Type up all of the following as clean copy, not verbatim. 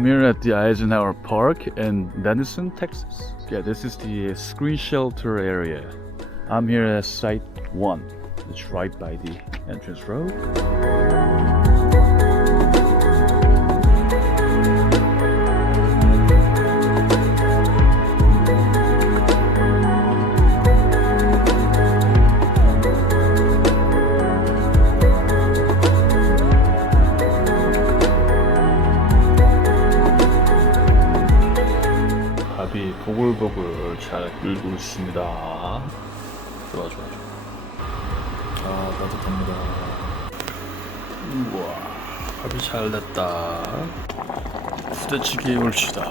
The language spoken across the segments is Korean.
I'm here at the Eisenhower Park in Denison, Texas. Yeah, this is the screen shelter area. I'm here at Site 1. It's right by the entrance road. 밥이 보글보글 잘 끓고 있습니다. 좋아. 아, 따뜻합니다. 우와, 밥이 잘 됐다. 부대찌개 올시다.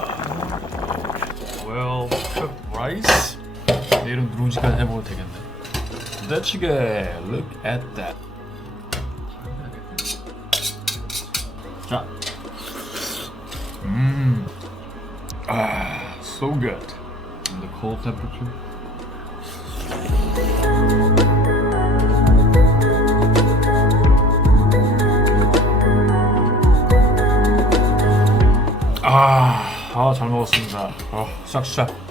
Well cooked rice. 내일은 누룽지까지 해먹어도 되겠네. 부대찌개, look at that. 자, so good. In the cold temperature. 잘 먹었습니다. 싹싹.